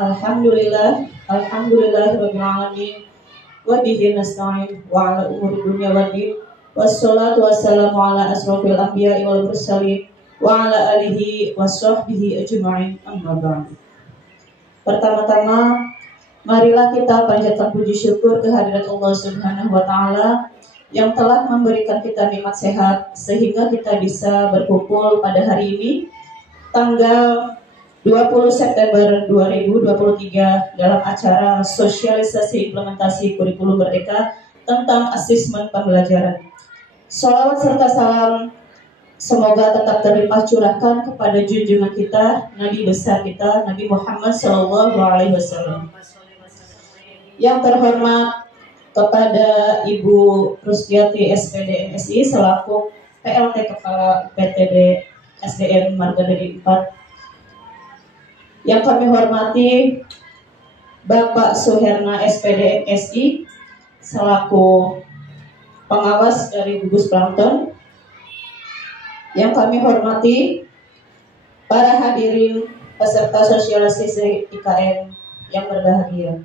Alhamdulillahirabbil alamin wa bihi nasta'in wa ala umuri dunya waddin wassalatu wassalamu ala asrofil anbiya'i wal mursalin wa ala alihi washabbihi ajma'in amma ba'du. Pertama-tama marilah kita panjatkan puji syukur kehadirat Allah Subhanahu wa taala yang telah memberikan kita nikmat sehat sehingga kita bisa berkumpul pada hari ini tanggal 20 September 2023 dalam acara sosialisasi implementasi kurikulum Merdeka tentang asesmen pembelajaran. Shalawat serta salam semoga tetap terlimpah curahkan kepada junjungan kita, Nabi besar kita, Nabi Muhammad SAW. Yang terhormat kepada Ibu Rusdiati SPD MSI selaku PLT Kepala PTD SDN Marga Dadi 4. Yang kami hormati Bapak Suherna SPD MSI selaku pengawas dari gugus plankton. Yang kami hormati para hadirin peserta sosialisasi IKN yang berbahagia.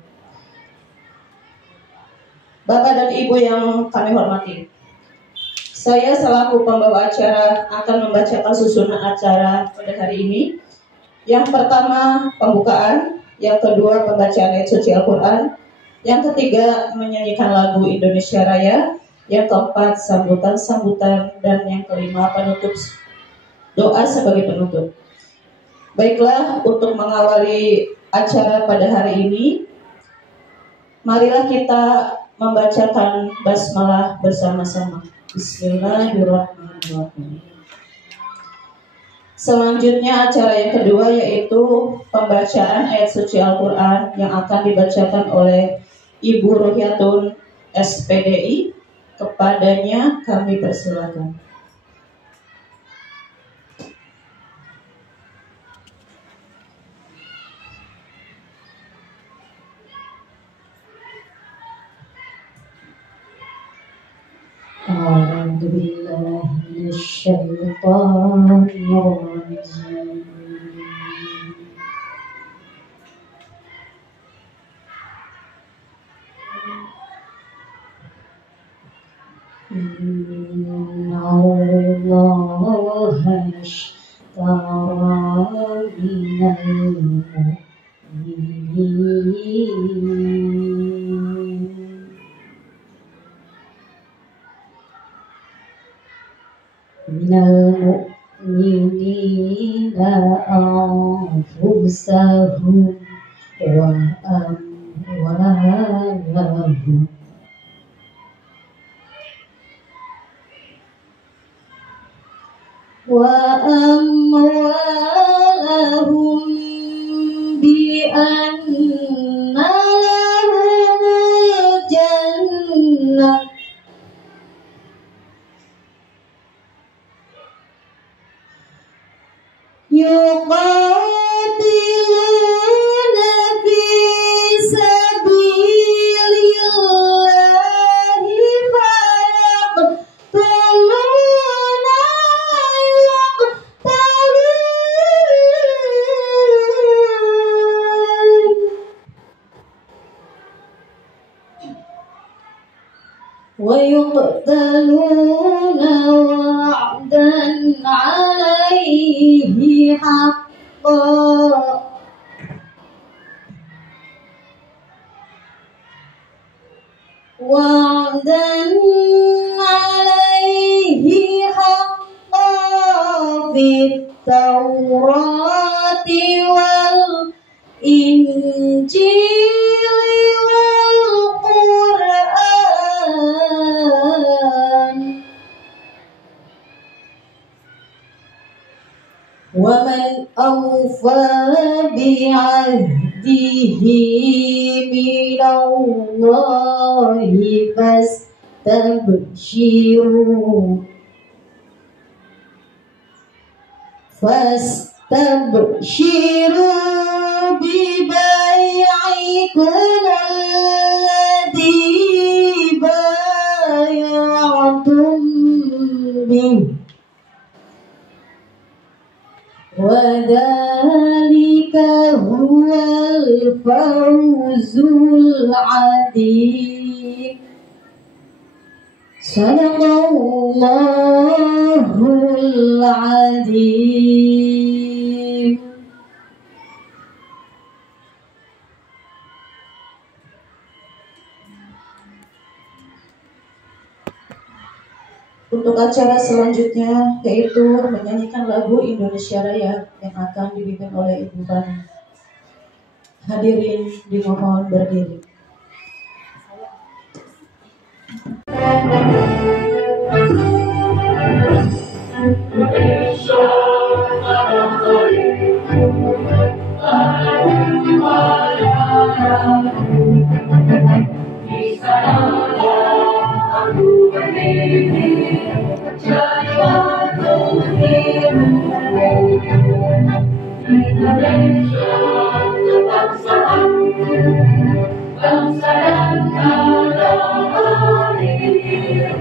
Bapak dan Ibu yang kami hormati, saya selaku pembawa acara akan membacakan susunan acara pada hari ini. Yang pertama pembukaan, yang kedua pembacaan ayat suci Al-Quran, yang ketiga menyanyikan lagu Indonesia Raya, yang keempat sambutan-sambutan, dan yang kelima penutup doa sebagai penutup. Baiklah, untuk mengawali acara pada hari ini, marilah kita membacakan basmalah bersama-sama. Bismillahirrahmanirrahim. Selanjutnya acara yang kedua yaitu pembacaan ayat suci Al-Quran yang akan dibacakan oleh Ibu Ruhiatun SPDI. Kepadanya kami persilakan. A'udzu billahi minasyaitonir rajim. Inna Allaha ashtara minal mu'minin minal mu'minina anfusahum wa amwalahum bi anna lahumul jannah yuqatiluna fi sabilillahi fayaqtuluna wa yuqtaluna wa'dan 'alaihi haqqan wa'dan 'alaihi haqqan fit Taurati wal Injili wal Qur'an wa man awfa bi'ahdihi minallahi fastabshiru bibai'ikum alladhi bay'atum bih wa dzalika huwal fawzul adzim. Sadaqallahul adzim. Untuk acara selanjutnya yaitu menyanyikan lagu Indonesia Raya yang akan dipimpin oleh Ibu Fani. Hadirin dimohon berdiri. Bangsa dan tanah air,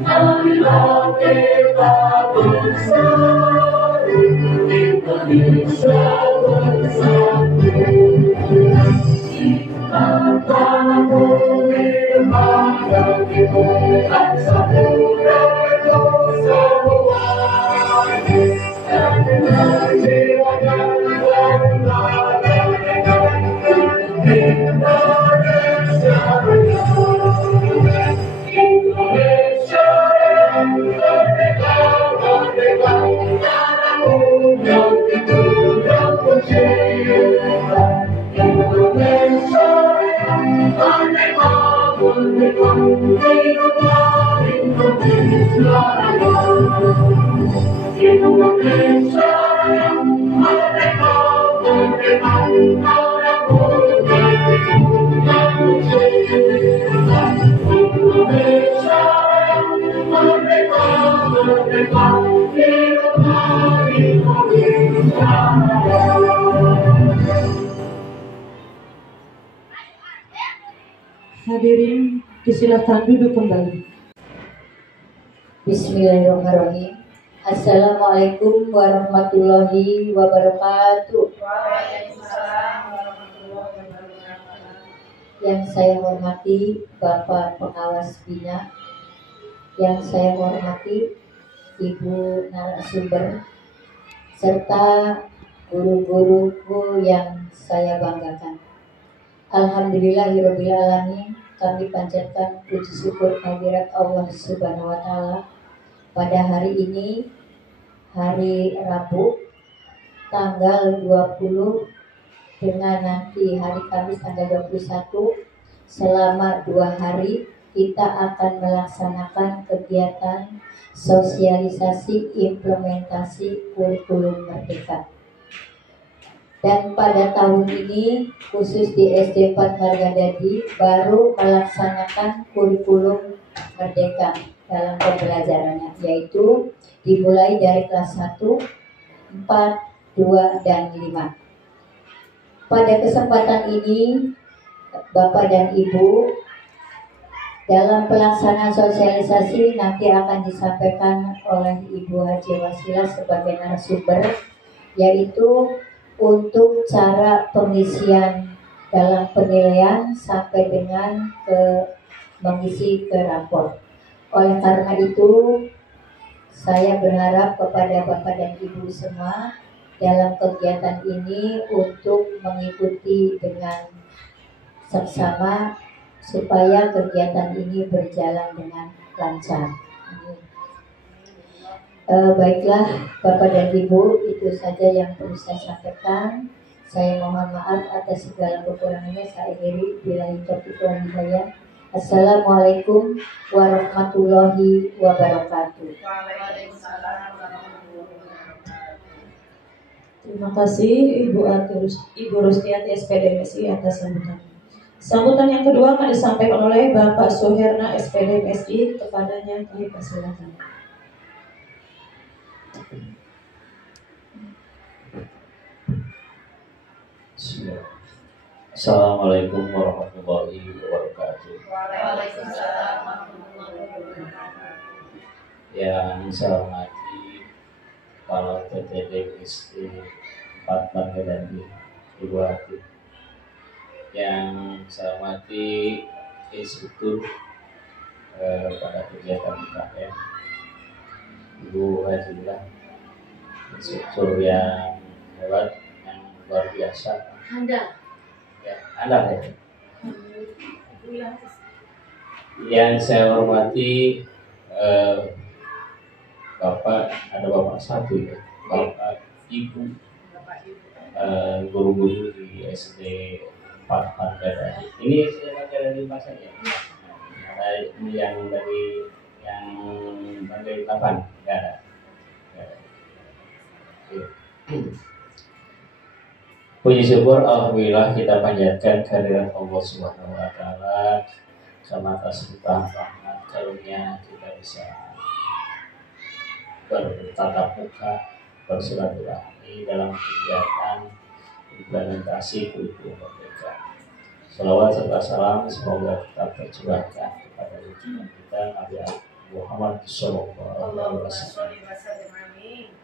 marilah kita bersatu, Indonesia bersatu. Kita bangun bangsa kita, bangsa kita semua, dan dengan jiwa dan raga Indonesia Raya, Indonesia merdeka, merdeka, tanahku yang itu yang tercinta. Indonesia merdeka, merdeka, hiduplah Indonesia Raya. Indonesia merdeka, merdeka, tanahku Indonesia merdeka, merdeka, hiduplah Indonesia. Hadirin disilakan duduk kembali. Bismillahirrahmanirrahim. Assalamualaikum warahmatullahi wabarakatuh. Yang saya hormati Bapak Pengawas Bina, yang saya hormati Ibu narasumber, serta guru-guruku yang saya banggakan. Alhamdulillahirabbil alamin, kami panjatkan puji syukur kehadirat Allah Subhanahu wa taala pada hari ini, hari Rabu tanggal 20 dengan nanti hari Kamis tanggal 21. Selama 2 hari kita akan melaksanakan kegiatan sosialisasi implementasi kurikulum Merdeka. Dan pada tahun ini khusus di SD 4 Margadadi baru melaksanakan kurikulum Merdeka dalam pembelajarannya, yaitu dimulai dari kelas 1, 4, 2, dan 5. Pada kesempatan ini, Bapak dan Ibu, dalam pelaksanaan sosialisasi nanti akan disampaikan oleh Ibu Haji Wasilah sebagai narasumber, yaitu untuk cara pengisian dalam penilaian sampai dengan mengisi ke rapor. Oleh karena itu, saya berharap kepada Bapak dan Ibu semua dalam kegiatan ini untuk mengikuti dengan seksama supaya kegiatan ini berjalan dengan lancar. Baiklah Bapak dan Ibu, itu saja yang perlu saya sampaikan. Saya mohon maaf atas segala kekurangannya. Saya akhiri billahi taufiq wal hidayah. Assalamualaikum warahmatullahi wabarakatuh. Terima kasih Ibu Rustiati SPD MSI atas sambutan. Sambutan yang kedua akan disampaikan oleh Bapak Suherna SPD MSI. Kepadanya kami persilakan. Assalamualaikum warahmatullahi wabarakatuh. Waalaikumsalam warahmatullahi wabarakatuh. Yang saya hormati Kepala PTD SD 4 Margadadi, Ibu Hati, Yang saya hormati instruktur pada kegiatan UKM, Ibu Hajilah, instruktur yang hebat, yang luar biasa. Handal. Ya, andal ya. Yang saya hormati Bapak, ada Bapak satu ya, Bapak Ibu, guru-guru di SD 4 Margada. Ini SD Margada 5 saja. Ada yang dari Margada 8 nggak ada. Puji syukur alhamdulillah kita panjatkan kehadirat Allah Subhanahu wa taala karena atas limpah rahmat karunia kita bisa bertatap muka, bersilaturahmi dalam kegiatan implementasi kurikulum merdeka. Salawat serta salam semoga tetap tercurahkan kepada junjungan kita Nabi Muhammad Sallallahu Alaihi Wasallam,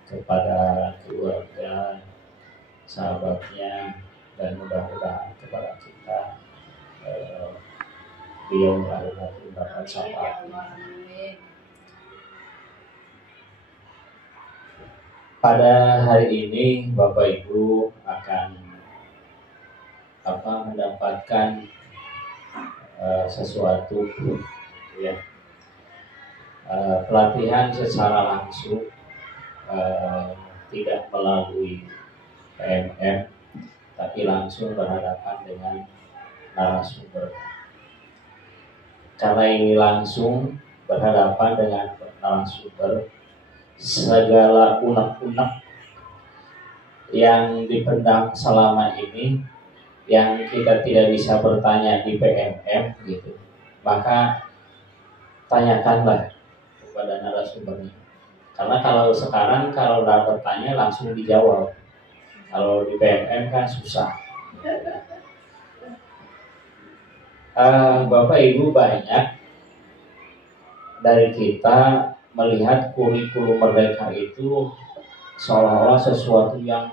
kepada keluarga, sahabatnya, dan mudah-mudahan kepada kita beliau melahirkan tindakan syafaat. Pada hari ini Bapak Ibu akan mendapatkan sesuatu ya, pelatihan secara langsung, tidak melalui PMM, tapi langsung berhadapan dengan narasumber. Karena ini langsung berhadapan dengan narasumber, segala unek-unek yang dipendam selama ini, yang kita tidak bisa bertanya di PMM gitu, maka tanyakanlah kepada narasumbernya. Karena kalau sekarang kalau udah bertanya langsung dijawab. Kalau di PMM kan susah. Bapak Ibu, banyak dari kita melihat kurikulum merdeka itu seolah-olah sesuatu yang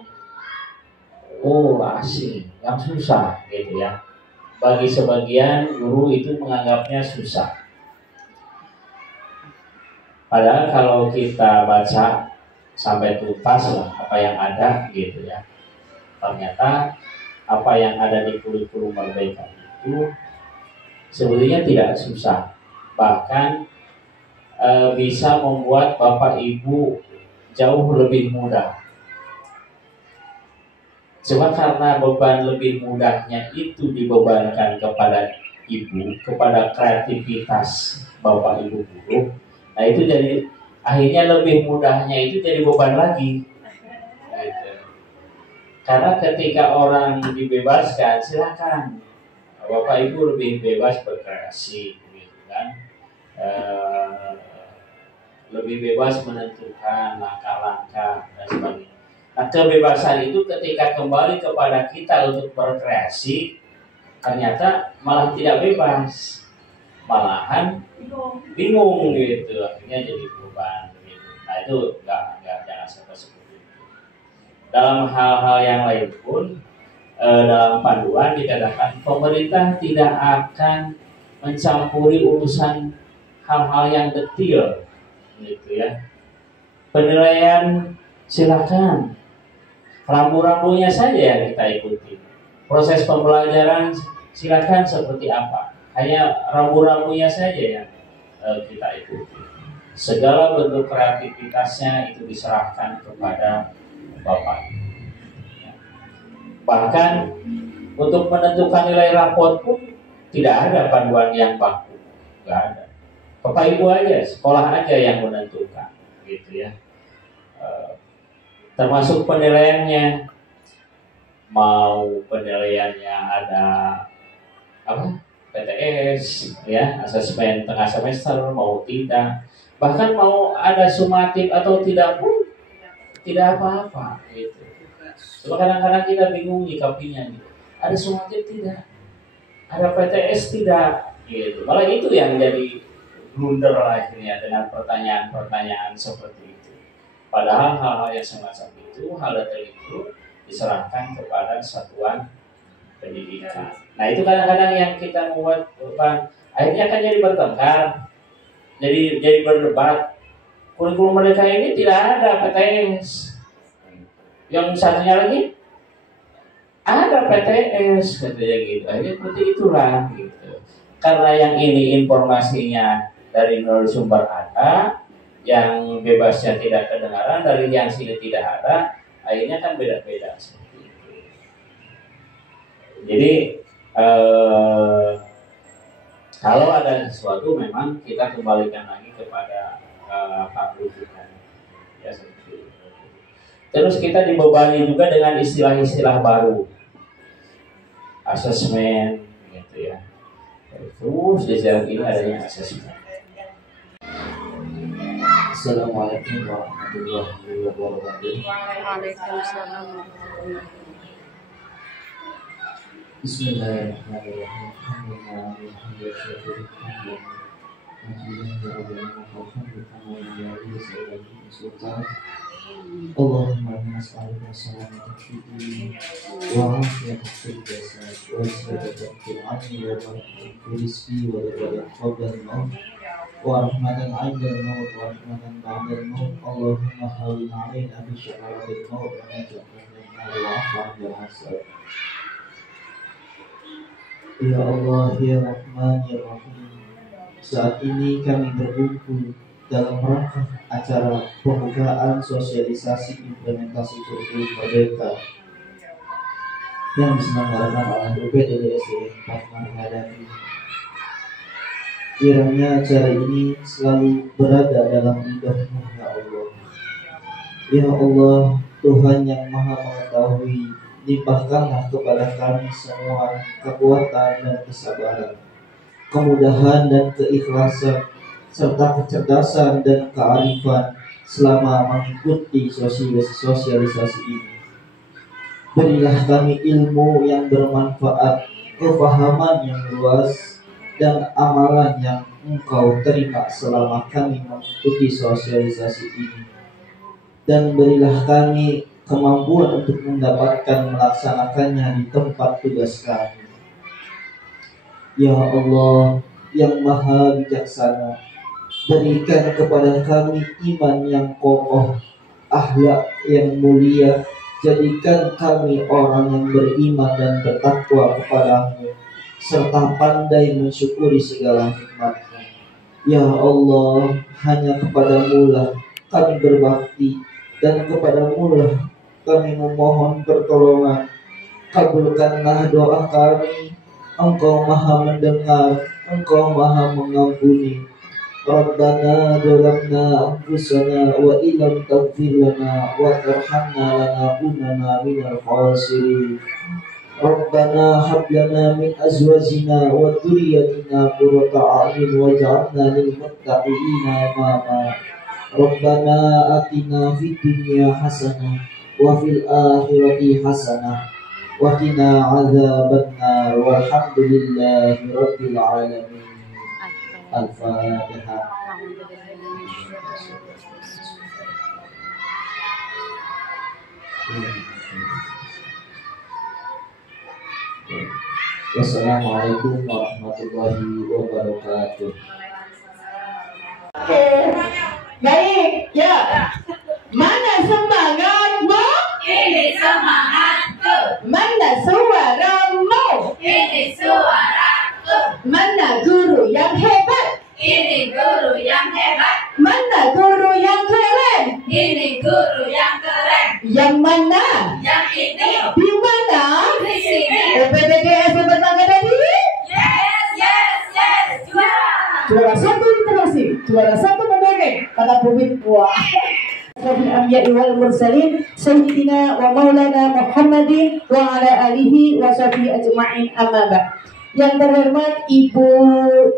asing, yang susah gitu ya. Bagi sebagian guru itu menganggapnya susah. Padahal kalau kita baca sampai tuntas lah apa yang ada gitu ya, ternyata apa yang ada di kurikulum merdeka itu sebetulnya tidak susah, bahkan bisa membuat Bapak Ibu jauh lebih mudah. Cuma karena beban lebih mudahnya itu dibebankan kepada ibu, kepada kreativitas Bapak Ibu guru, nah itu jadi akhirnya lebih mudahnya itu jadi beban lagi. Gitu. Karena ketika orang dibebaskan, silakan Bapak Ibu lebih bebas berkreasi, gitu kan? Lebih bebas menentukan langkah-langkah dan sebagainya. Nah, kebebasan itu ketika kembali kepada kita untuk berkreasi, ternyata malah tidak bebas, malahan bingung gitu, akhirnya jadi beban gitu. Nah itu jangan sampai seperti itu. Dalam hal-hal yang lain pun, dalam panduan dikatakan pemerintah tidak akan mencampuri urusan hal-hal yang detail, gitu ya. Penilaian silakan, rambu-rambunya saja yang kita ikuti. Proses pembelajaran silakan seperti apa, hanya rambu-rambunya saja yang kita ikuti. Segala bentuk kreativitasnya itu diserahkan kepada Bapak. Bahkan untuk menentukan nilai rapot pun tidak ada panduan yang baku, nggak ada. Bapak Ibu aja, sekolah aja yang menentukan, gitu ya. Termasuk penilaiannya, mau penilaiannya ada PTS, ya, asesmen tengah semester, mau tidak, bahkan mau ada sumatif atau tidak pun tidak apa-apa, gitu. Cuma kadang-kadang kita bingung nyikapinya, gitu. Ada sumatif tidak, ada PTS tidak, gitu. Malah itu yang jadi blunder akhirnya dengan pertanyaan-pertanyaan seperti itu. Padahal hal-hal yang semacam itu, hal detail itu diserahkan kepada satuan pendidikan. Nah itu kadang-kadang yang kita membuat beban, akhirnya kan jadi bertengkar, jadi berdebat. Kurikulum mereka ini tidak ada PTS. Yang satunya lagi ada PTS katanya gitu. Akhirnya seperti itulah gitu. Karena yang ini informasinya dari sumber ada, yang bebasnya tidak kedengaran, dari yang sini tidak ada, akhirnya kan beda-beda seperti itu. Jadi kalau ada sesuatu memang kita kembalikan lagi kepada rujukan ya seperti itu. Terus kita dibebani juga dengan istilah-istilah baru, asesmen gitu ya. Terus di dalam ini adanya asesmen. Assalamualaikum warahmatullahi wabarakatuh. Waalaikumsalam. Bismillahirrahmanirrahim. Allahumma nas'aluka salamatan fid din wa afiyatan fil jasad wa salamatan fil 'ilmi wa barakatan fil rizqi wa ridwan qabla al-maut wa rahmatan 'inda al-maut wa rahmatan ba'da al-maut. Allahumma hawwin 'alaina bi sya'atil maut wa naj'alna min al-'afwa wal hasad. Ya Allah, Ya Rahman, Ya Rahim. Saat ini kami berkumpul dalam rangka acara pembukaan sosialisasi implementasi kurikulum Merdeka yang diselenggarakan oleh UPTD SD 4 Marghadani. Kiranya acara ini selalu berada dalam ridho-Mu, Ya Allah. Ya Allah, Tuhan yang Maha Mengetahui, limpahkanlah kepada kami semua kekuatan dan kesabaran, kemudahan dan keikhlasan, serta kecerdasan dan kearifan selama mengikuti sosialisasi ini. Berilah kami ilmu yang bermanfaat, kefahaman yang luas, dan amalan yang Engkau terima selama kami mengikuti sosialisasi ini. Dan berilah kami kemampuan untuk mendapatkan melaksanakannya di tempat tugas kami. Ya Allah yang Maha Bijaksana, berikan kepada kami iman yang kokoh, akhlak yang mulia. Jadikan kami orang yang beriman dan bertakwa kepada-Mu, serta pandai mensyukuri segala nikmat-Mu. Ya Allah, hanya kepada-Mu lah kami berbakti, dan kepada-Mu lah kami memohon pertolongan. Kabulkanlah doa kami. Engkau Maha mendengar, Engkau Maha mengampuni. Rabbana zalamna anfusana wa illam taghfir lana wa tarhamna lanakunanna minal khasirin. Rabbana hab lana min azwajina wa dhurriyyatina qurrata a'yun waj'alna lil muttaqina imama. Rabbana atina fid dunya hasanah wa fil akhirati hasanah wa qina adzabannar walhamdulillahi rabbil alamin. Al-Fatihah. Wassalamualaikum warahmatullahi wabarakatuh. Baik, ya. Mana semangatmu? Ini semangatku. Mana suaramu? Ini suaraku. Mana guru yang hebat? Ini guru yang hebat. Mana guru yang keren? Ini guru yang keren. Yang mana? Yang ini. Di mana? Di sini. UPTD SD Marghadani? Yes, yes, yes. Juara. Juara satu literasi, juara satu mendongeng, kata Bubit. Wah. Sayyidil Anbiya'i wal Mursalin Sayyidina wa Maulana Muhammadin wa ala alihi wa sahbihi ajma'in, amma ba'd. Yang terhormat Ibu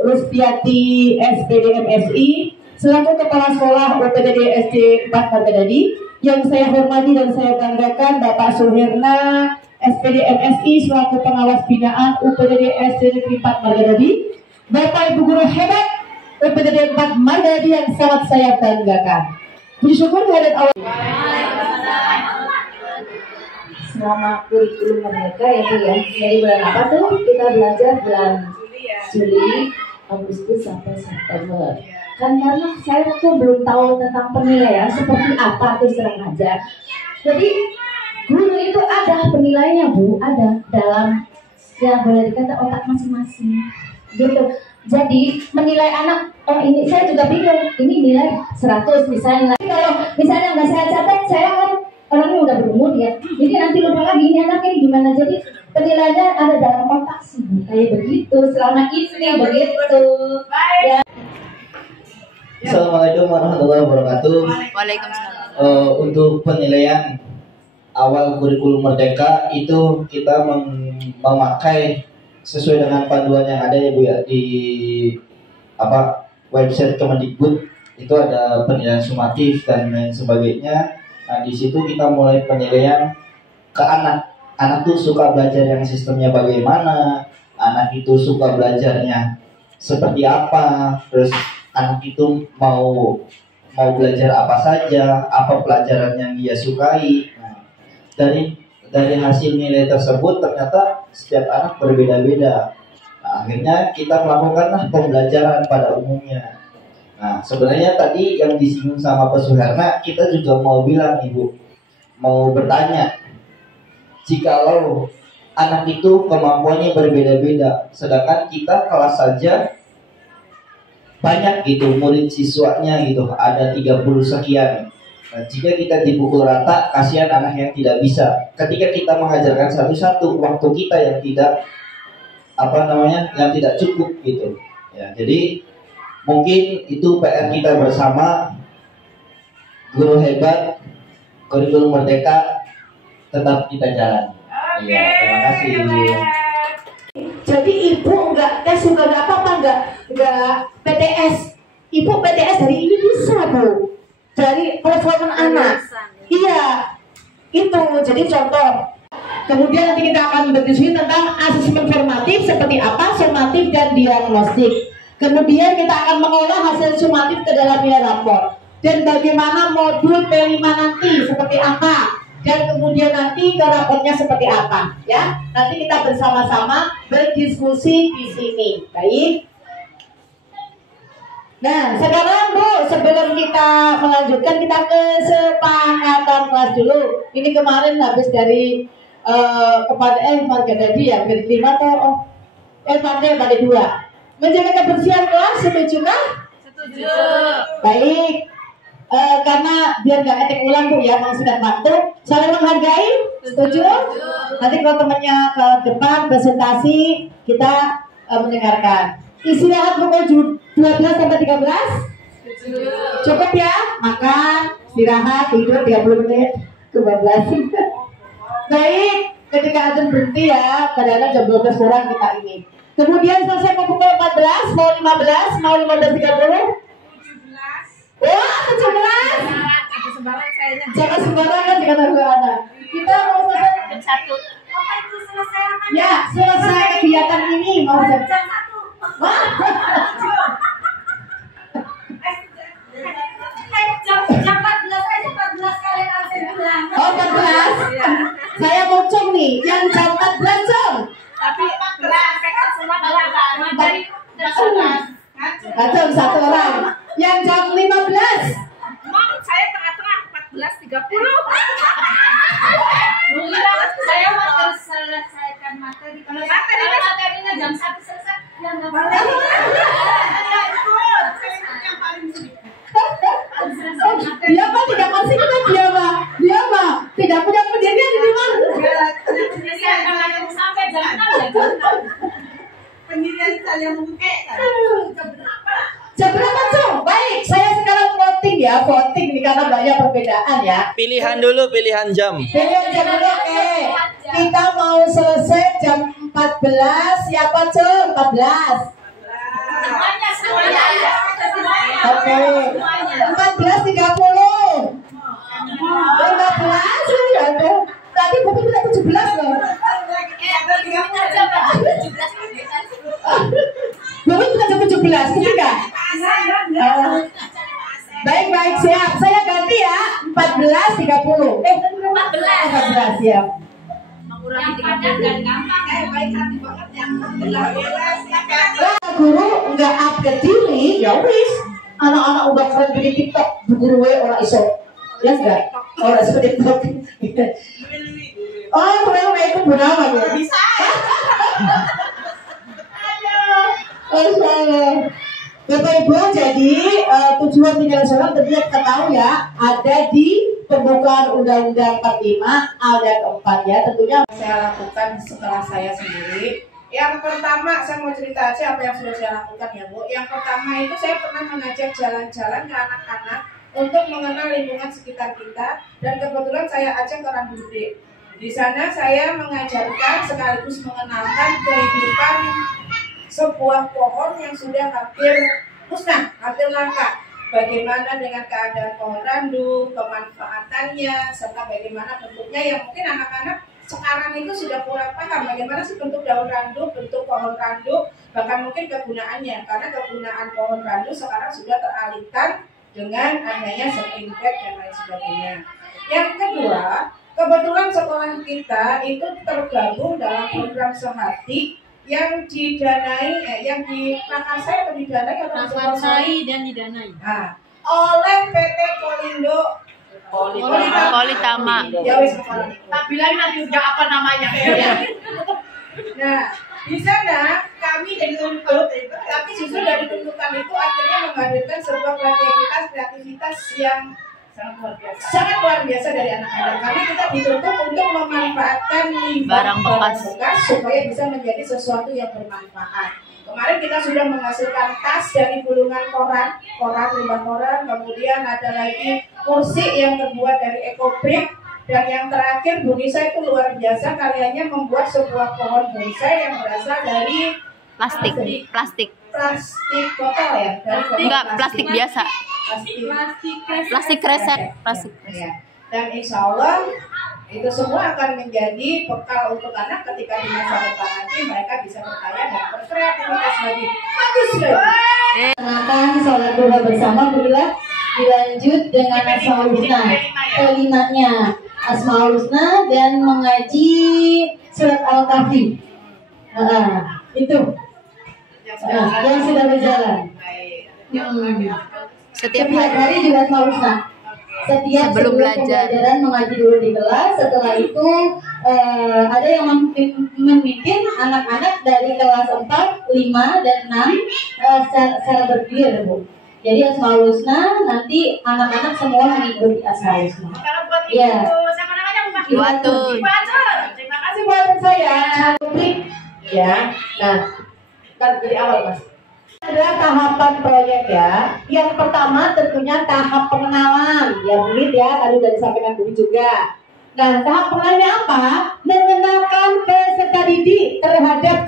Rustiati SPD MSI selaku Kepala Sekolah UPTD SD 4 Marghadani, yang saya hormati dan saya banggakan Bapak Suherna SPD MSI selaku Pengawas Binaan UPTD SD Negeri 4 Marghadani, Bapak Ibu Guru hebat UPTD 4 Marghadani yang sangat saya banggakan. Puji syukur kehadirat Allah. selama kurikulum mereka ya Bu ya. Dari bulan apa tuh kita belajar? Bulan Juli, Agustus sampai September. Kan karena saya tuh belum tahu tentang penilaian seperti apa terus terang aja. Jadi guru itu ada penilaiannya Bu, ada dalam ya boleh dikata otak masing-masing gitu. Jadi menilai anak, oh ini saya juga bingung, ini nilai 100 misalnya. Kalau misalnya nggak saya catat, saya kan orangnya udah berumur ya, jadi nanti lupa lagi ini anak ini gimana. Jadi penilaiannya ada dalam otak sih Bu, kayak begitu selama ini begitu ya. Assalamualaikum warahmatullahi wabarakatuh. Waalaikumsalam. Untuk penilaian awal kurikulum Merdeka itu kita memakai sesuai dengan panduan yang ada ya Bu ya, di website Kemendikbud itu ada penilaian sumatif dan lain sebagainya. Nah di situ kita mulai penilaian ke anak. Anak tuh suka belajar yang sistemnya bagaimana, anak itu suka belajarnya seperti apa, terus anak itu mau belajar apa saja, apa pelajaran yang dia sukai. Nah, dari hasil nilai tersebut ternyata setiap anak berbeda-beda. Nah, akhirnya kita melakukanlah pembelajaran pada umumnya. Nah, sebenarnya tadi yang disinggung sama Pak Suherna, kita juga mau bilang Ibu, mau bertanya, jikalau anak itu kemampuannya berbeda-beda, sedangkan kita kelas saja banyak gitu murid siswanya gitu, ada 30 sekian. Nah, jika kita dipukul rata, kasihan anak yang tidak bisa. Ketika kita mengajarkan satu-satu, waktu kita yang tidak yang tidak cukup gitu. Ya, jadi mungkin itu PR kita bersama. Guru hebat, kurikulum Merdeka tetap kita jalani. Iya, terima kasih. Jadi ibu nggak tes juga nggak apa-apa, nggak PTS. Ibu PTS dari ini bisa Bu, dari performa anak. Iya, itu jadi contoh. Kemudian nanti kita akan berdiskusi tentang asesmen formatif seperti apa, sumatif dan diagnostik. Kemudian kita akan mengolah hasil sumatif ke dalam nilai rapor dan bagaimana modul P5 nanti seperti apa. Dan kemudian nanti ke raportnya seperti apa ya. Nanti kita bersama-sama berdiskusi di sini. Baik. Nah, sekarang Bu, sebelum kita melanjutkan, kita kesepakatan kelas dulu. Ini kemarin habis dari kepada Marga Dadi ya, grade 5 atau pandai 2. Menjaga kebersihan kelas, setuju kan? Setuju. Baik. Karena biar nggak ngetik ulang Bu ya, mau sudah waktu, saling menghargai, setuju? Nanti kalau temannya ke depan presentasi, kita mendengarkan. Istirahat pukul 12 sampai 13? Cukup ya, makan, istirahat, tidur 30 menit, kebablasan. Baik, ketika azan berhenti ya, kadang-kadang jam 12 kurang kita ini. Kemudian selesai pukul 14, mau 15, mau 15.30? Wah, 17. Jangan sembarangan dengan anak. Kita mau selesai Jam 1. Apa itu selesai apa? ya, selesai kegiatan ini mau jam Jam 1. Wah. Jam 14 aja, 14 kalian absen pulang. Oh, 14. Iya. Saya mau cung nih, yang jam 14 cung. Tapi praktek semua dari Cung satu orang. Yang jam 15. Mau saya tengah-tengah 14.30. Saya mau selesaikan materi. Kalau materinya jam 1 selesai, yang nggak boleh. Dia mah tidak konsisten, dia mah tidak punya pendirian di mana. Sampai jam 6 ya, jam 6. Pendirian saya mungkin Jam berapa cung? Baik, saya sekarang voting ya, voting nih karena banyak perbedaan ya. Pilihan dulu, pilihan jam. Pilihan jam dulu, oke. Kita mau selesai jam 14, siapa cung? 14. Semuanya. Oke. 14.30. 15 ya ada. Tadi buku kita 17 loh. Buku kita 17, ketika. Baik, siap. Saya ganti ya. 14.30. 14 ya. baik hati banget ya. Guru nggak update diri, ya wis. Anak-anak udah keren bikin TikTok, guru orang iso. Ya enggak? Orang seperti TikTok. Oh, kemarin mau ikut bersama ya? Bisa. Aduh. Bapak Ibu, jadi tujuan tinggal nasional tentunya kita tahu ya, ada di pembukaan Undang-Undang 45 ayat 4 ya, tentunya Saya lakukan setelah saya sendiri. Yang pertama, saya mau cerita aja apa yang sudah saya lakukan ya Bu. Yang pertama itu saya pernah mengajak jalan-jalan ke anak-anak untuk mengenal lingkungan sekitar kita, dan kebetulan saya ajak ke Randude. Di sana saya mengajarkan sekaligus mengenalkan kehidupan sebuah pohon yang sudah hampir musnah, hampir langka. Bagaimana dengan keadaan pohon randu, kemanfaatannya, serta bagaimana bentuknya yang mungkin anak-anak sekarang itu sudah kurang paham bagaimana sih bentuk daun randu, bentuk pohon randu, bahkan mungkin kegunaannya. Karena kegunaan pohon randu sekarang sudah teralihkan dengan adanya sertifikat dan lain sebagainya. Yang kedua, kebetulan sekolah kita itu tergabung dalam program Sehati yang didanai, yang diprakarsai atau didanai atau Prakarsai dan didanai. Nah, oleh PT Kolindo Politama. Ya wis tak bilang nanti udah apa namanya. Nah, di sana kami dituntut, tapi justru dari tuntutan itu akhirnya menghadirkan sebuah kreativitas yang sangat luar biasa dari anak-anak. Kami kita dituntut untuk memanfaatkan Barang bekas supaya bisa menjadi sesuatu yang bermanfaat. Kemarin kita sudah menghasilkan tas dari gulungan koran, limbah koran, kemudian ada lagi kursi yang terbuat dari ekobrik, dan yang terakhir Bu Nisa itu luar biasa karyanya membuat sebuah pohon bonsai yang berasal dari plastik botol ya, dari enggak plastik biasa, plastik kresek. Ya. Dan insya Allah itu semua akan menjadi bekal untuk anak ketika di masa depan nanti mereka bisa berkarya dan berkreativitas lagi. Bagus lagi. Laksanakan sholat duha bersama, bila dilanjut dengan Asmaul Husna, kelimanya Asmaul Husna dan mengaji surat Al-Kahfi. Itu yang sudah berjalan. Setiap hari juga Asmaul Husna. Setiap sebelum pembelajaran mengaji dulu di kelas. Setelah itu ada yang memimpin anak-anak dari kelas 4, 5, dan 6 secara bergilir, Bu. Jadi Asmaul Husna nanti anak-anak semua mengikuti Asmaul Husna. Iya. Siapa namanya Bu? Watun. Terima kasih buat saya. Ya. Nah, dari awal Mas. Ada tahapan proyek ya. Yang pertama tentunya tahap pengenalan. Ya Bu Lid ya, tadi sudah disampaikan Bu Lid juga. Nah, tahap pengenalannya apa? Mengenalkan peserta didik terhadap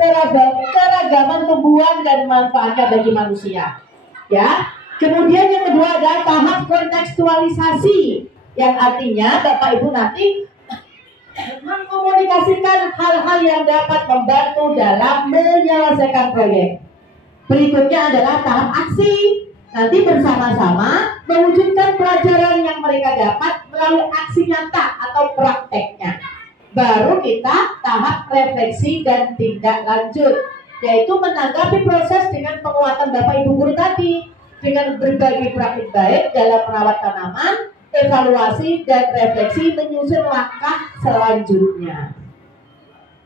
keragaman tumbuhan dan manfaatnya bagi manusia. Ya. Kemudian yang kedua adalah tahap kontekstualisasi, yang artinya Bapak Ibu nanti mengkomunikasikan hal-hal yang dapat membantu dalam menyelesaikan proyek. Berikutnya adalah tahap aksi. Nanti bersama-sama mewujudkan pelajaran yang mereka dapat melalui aksi nyata atau prakteknya. Baru kita tahap refleksi dan tindak lanjut, yaitu menanggapi proses dengan penguatan Bapak Ibu guru tadi, dengan berbagi praktik baik dalam merawat tanaman, evaluasi dan refleksi menyusun langkah selanjutnya.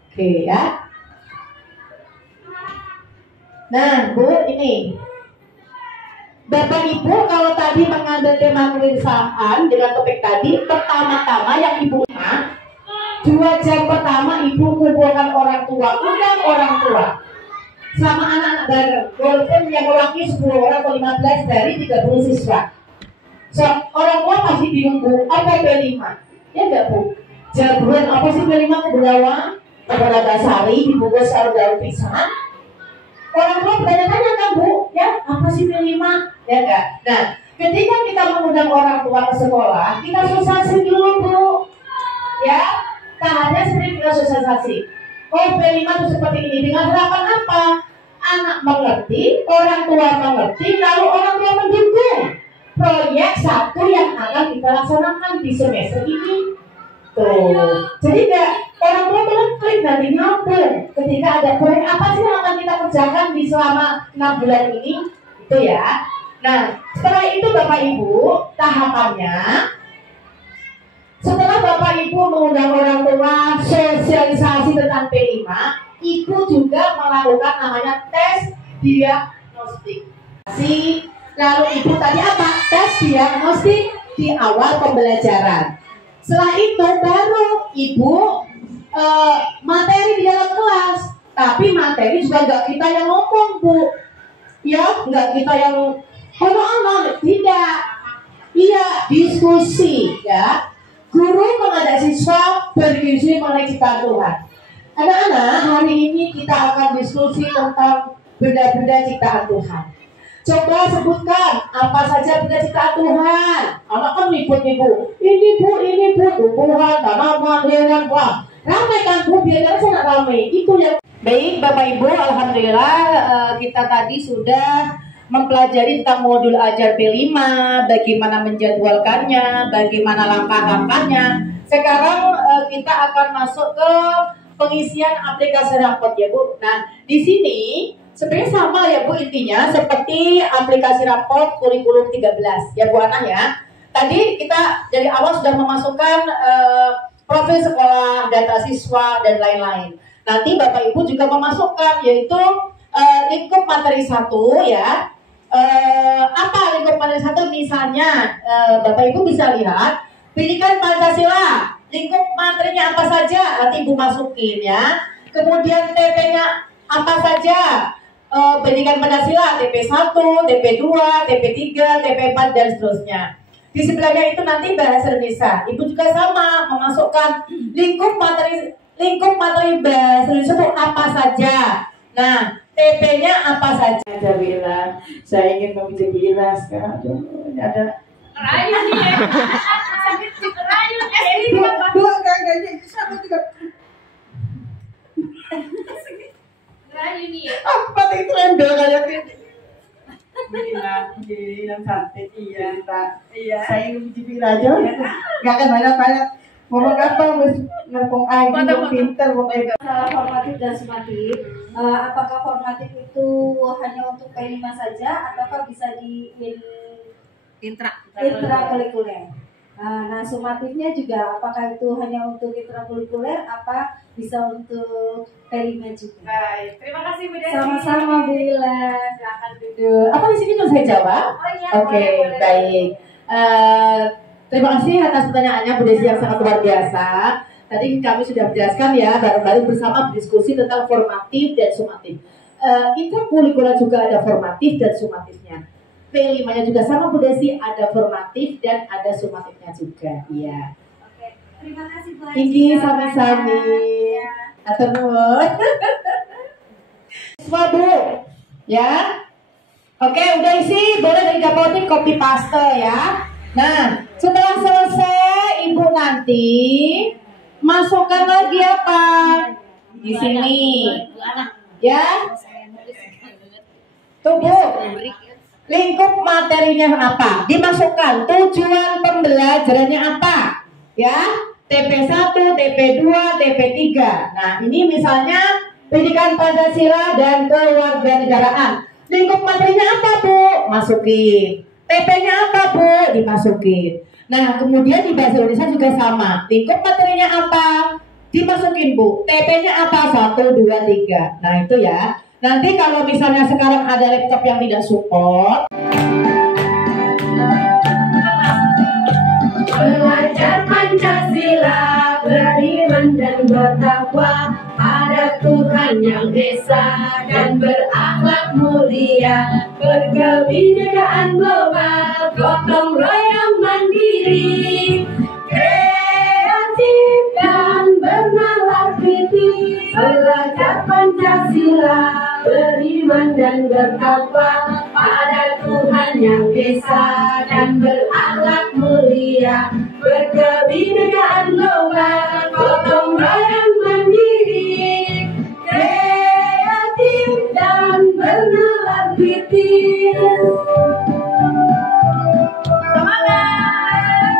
Oke ya. Nah, Bu, ini Bapak Ibu kalau tadi mengambil tema kewirausahaan dengan topik tadi, pertama-tama yang Ibu 2 jam pertama Ibu kumpulkan orang tua, undang orang tua sama anak-anak bareng, walaupun yang mewakili 10 orang atau 15 dari 30 siswa. So, orang tua pasti bingung, Bu, apa P5? Ya enggak, Bu? Jagoan apa sih P5 ke Berawang, kepada Dasari, dibungkus sarung daun pisang. Orang tua bertanya-tanya kan, Bu, ya apa sih P5? Ya enggak? Nah, ketika kita mengundang orang tua ke sekolah, kita sosialisasi dulu, Bu. Ya, tahapnya seperti kita sosialisasi. Oh, P5 itu seperti ini, dengan harapan apa? Anak mengerti, orang tua mengerti, lalu orang tua mendukung proyek satu yang akan kita laksanakan di semester ini. Tuh. Jadi nggak orang tua bilang klik nanti nyambung. Ketika ada proyek apa sih yang akan kita kerjakan di selama 6 bulan ini? Itu ya. Nah, setelah itu Bapak Ibu, tahapannya setelah Bapak Ibu mengundang orang tua sosialisasi tentang P5, Ibu juga melakukan namanya tes diagnostik. Lalu Ibu tadi apa? Tes diagnostik di awal pembelajaran. Setelah itu baru Ibu materi di dalam kelas. Tapi materi juga nggak kita yang ngomong, Bu. Ya, nggak kita yang ngomong, tidak. Iya, diskusi ya. Guru mengajak siswa berdiskusi mengenai ciptaan Tuhan. Anak-anak, hari ini kita akan diskusi tentang benda-benda ciptaan Tuhan. Coba sebutkan apa saja benda ciptaan Tuhan. Anak kan ribut nih Bu. Ini Bu, tumbuhan, tanaman, hewan, wah. Ramai kan Bu, biar sangat ramai. Itu yang baik, Bapak Ibu. Alhamdulillah kita tadi sudah mempelajari tentang modul ajar P5, bagaimana menjadwalkannya, bagaimana langkah-langkahnya. Sekarang kita akan masuk ke pengisian aplikasi rapot ya Bu. Nah, di sini sebenarnya sama ya Bu, intinya seperti aplikasi rapot kurikulum 13 ya Bu Ana ya. Tadi kita dari awal sudah memasukkan profil sekolah, data siswa dan lain-lain. Nanti Bapak Ibu juga memasukkan yaitu lingkup materi 1 ya. Apa lingkup materi 1 misalnya Bapak Ibu bisa lihat pendidikan Pancasila, lingkup materinya apa saja nanti Ibu masukin ya. Kemudian TP-nya apa saja, pendidikan Pancasila, TP1, TP2, TP3, TP4 dan seterusnya. Di sebelahnya itu nanti bahasa Indonesia. Ibu juga sama memasukkan lingkup materi bahasa Indonesia itu apa saja. Nah, TP-nya apa saja? Ada Bila, saya ingin memuji Bila sekarang. Ini ada Rayu nih ya. Rayu dua kayaknya satu tiga. Rayu nih ya. Apa itu embel kayak gini? Bila, yang cantik, iya, tak. Iya. Saya ingin memuji Bila aja. Gak akan banyak-banyak. Ngomong apa, ngomong aja, pinter, ngomong Formatif dan sumatif. Apakah formatif itu hanya untuk P5 saja ataukah bisa di intrakurikuler? Nah, sumatifnya juga apakah itu hanya untuk intrakurikuler apa bisa untuk P5 juga? Baik, terima kasih Bu Desi. Sama-sama Bila. Silakan duduk. Apa di sini mau saya jawab? Oh iya, Oke, boleh. baik. Terima kasih atas pertanyaannya Bu Desi yang sangat luar biasa. Tadi kami sudah menjelaskan ya, bareng-bareng bersama berdiskusi tentang formatif dan sumatif. Intrakurikuler juga ada formatif dan sumatifnya. P5-nya juga sama Bu Desi, ada formatif dan ada sumatifnya juga. Iya. Oke, terima kasih Bu. Ini sami-sami. Atur nuwun. Siswa Bu, ya. Oke, udah isi, boleh dari dapotin copy paste ya. Nah, setelah selesai Ibu nanti masukkan lagi apa? Di sini. Ya. Tunggu. Lingkup materinya apa? Dimasukkan. Tujuan pembelajarannya apa? Ya. TP1, TP2, TP3. Nah, ini misalnya pendidikan Pancasila dan kewarganegaraan. Lingkup materinya apa, Bu? Masukin. TP-nya apa, Bu? Dimasukin. Nah, kemudian di bahasa Indonesia juga sama. Lingkup materinya apa? Dimasukin, Bu. TP-nya apa? 1, 2, 3. Nah, itu ya. Nanti kalau misalnya sekarang ada laptop yang tidak support, belajar Pancasila, beriman dan bertakwa pada Tuhan yang Esa dan berakhlak mulia, berkebinekaan global, gotong royong mandiri, kreatif dan bernalar kritis. Belajar Pancasila, beriman dan bertakwa pada Tuhan yang Esa dan berakhlak mulia, berkebinekaan global, gotong royong mandiri, kreatif dan bernalar kritis. Semangat!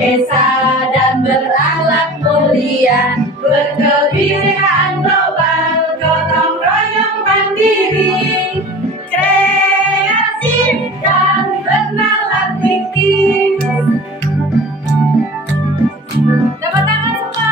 esa dan berakhlak mulia, berkebinekaan global, gotong royong mandiri, kreatif dan bernalar tinggi. Tepuk tangan semua.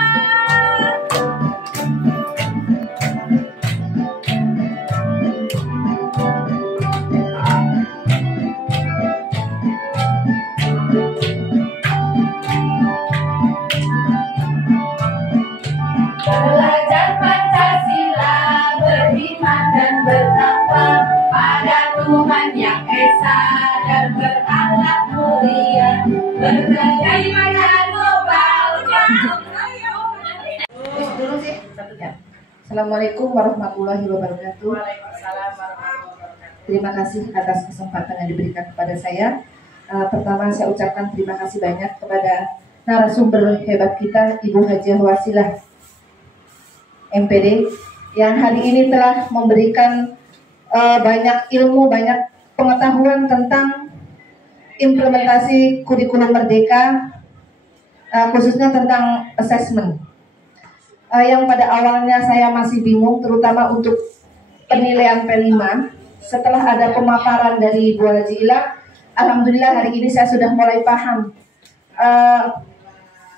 Belajar Pancasila, beriman dan bertakwa pada Tuhan Yang Esa dan berakhlak mulia, berkebinekaan global. Dulu sih satunya. Assalamualaikum warahmatullahi wabarakatuh. Terima kasih atas kesempatan yang diberikan kepada saya. Pertama saya ucapkan terima kasih banyak kepada narasumber hebat kita, Ibu Hajiah Wasilah MPD, yang hari ini telah memberikan banyak ilmu, banyak pengetahuan tentang implementasi kurikulum Merdeka, khususnya tentang assessment. Yang pada awalnya saya masih bingung, terutama untuk penilaian P5. Setelah ada pemaparan dari Bu Haji Ila, alhamdulillah hari ini saya sudah mulai paham.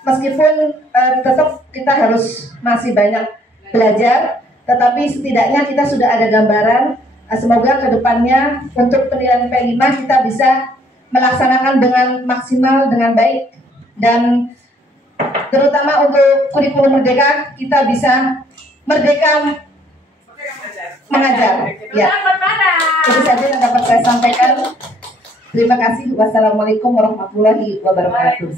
Meskipun tetap kita harus masih banyak belajar, tetapi setidaknya kita sudah ada gambaran. Semoga kedepannya untuk penilaian P5 kita bisa melaksanakan dengan maksimal, dengan baik, dan terutama untuk kurikulum Merdeka kita bisa merdeka mengajar. Ya, itu saja yang dapat saya sampaikan. Terima kasih. Wassalamualaikum warahmatullahi wabarakatuh.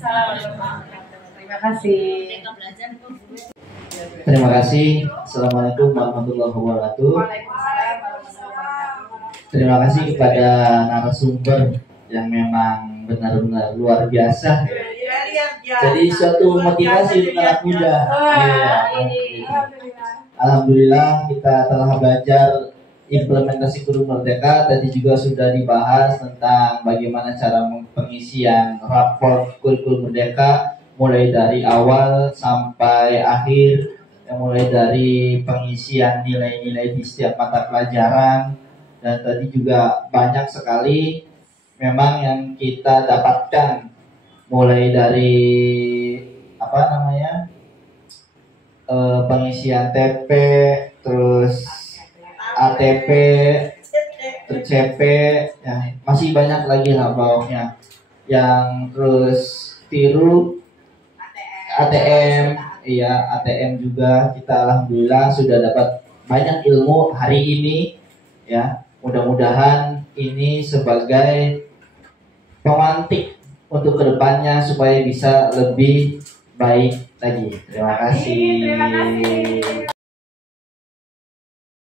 Terima kasih. Terima kasih. Assalamualaikum warahmatullahi wabarakatuh. Terima kasih kepada narasumber yang memang benar-benar luar biasa. Jadi suatu motivasi untuk anak muda. Alhamdulillah kita telah belajar implementasi kurikulum Merdeka. Tadi juga sudah dibahas tentang bagaimana cara pengisian rapor kurikulum Merdeka, mulai dari awal sampai akhir, mulai dari pengisian nilai-nilai di setiap mata pelajaran, dan tadi juga banyak sekali memang yang kita dapatkan, mulai dari pengisian TP, terus ATP, terus CP, ya, masih banyak lagi lah bawahnya, yang terus tiru, ATM, iya ATM juga. Kita alhamdulillah sudah dapat banyak ilmu hari ini, ya. Mudah-mudahan ini sebagai pemantik untuk kedepannya supaya bisa lebih baik lagi. Terima kasih.